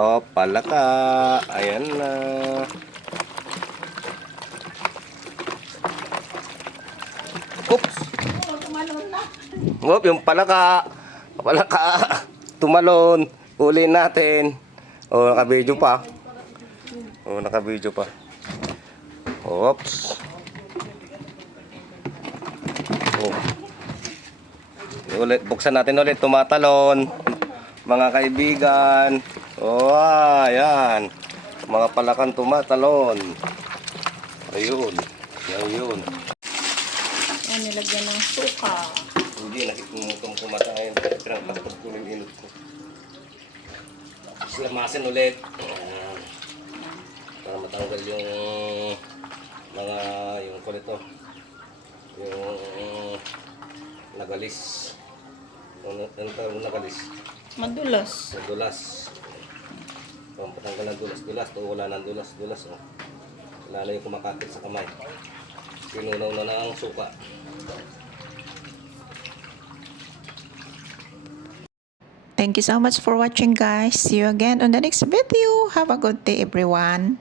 O, palaka. Ayan na. Oops. Wop, yung palaka. Palaka. Tumalon. Uli natin. O, naka-video pa. O, naka-video pa. Oops. Oh. Ulit, buksan natin ulit. Tumatalon. Mga kaibigan. Oh, ayan. Mga palakang tumatalon. Ayun. Ayun. Yan, nilagyan ng suka. Hindi, nakikimutong kumatayin. Pero patapag ko ng inot ko. Tapos lamasin ulit. Ayan. Para matanggal yung mga, yung kulito. Yung nagalis. Ano tawag ng nagalis? Madulas. Madulas. Kung patanggal ng dulas-dulas, to wala ng dulas-dulas. Oh. Lalo yung kumakakit sa kamay. Pinunaw na ang suka. Thank you so much for watching, guys. See you again on the next video. Have a good day, everyone.